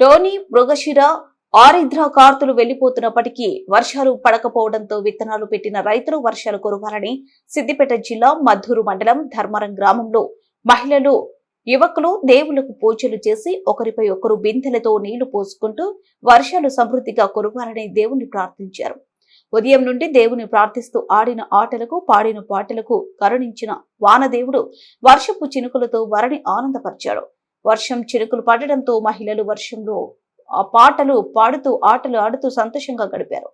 డోని, మృగశిర, ఆరిద్ర కార్తులు వెళ్లిపోతున్నప్పటికీ వర్షాలు పడకపోవడంతో విత్తనాలు పెట్టిన రైతులు వర్షాలు కురవాలని సిద్దిపేట జిల్లా మద్దూరు మండలం ధర్మరం గ్రామంలో మహిళలు, యువకులు దేవుళ్లకు పూజలు చేసి ఒకరిపై ఒకరు బిందెలతో నీళ్లు పోసుకుంటూ వర్షాలు సమృద్ధిగా కురవాలని దేవుణ్ణి ప్రార్థించారు. ఉదయం నుండి దేవుని ప్రార్థిస్తూ ఆడిన ఆటలకు, పాడిన పాటలకు కరుణించిన వానదేవుడు వర్షపు చినుకులతో వారిని ఆనందపరిచాడు. వర్షం చినుకులు పడడంతో మహిళలు వర్షంలో ఆ పాటలు పాడుతూ ఆటలు ఆడుతూ సంతోషంగా గడిపారు.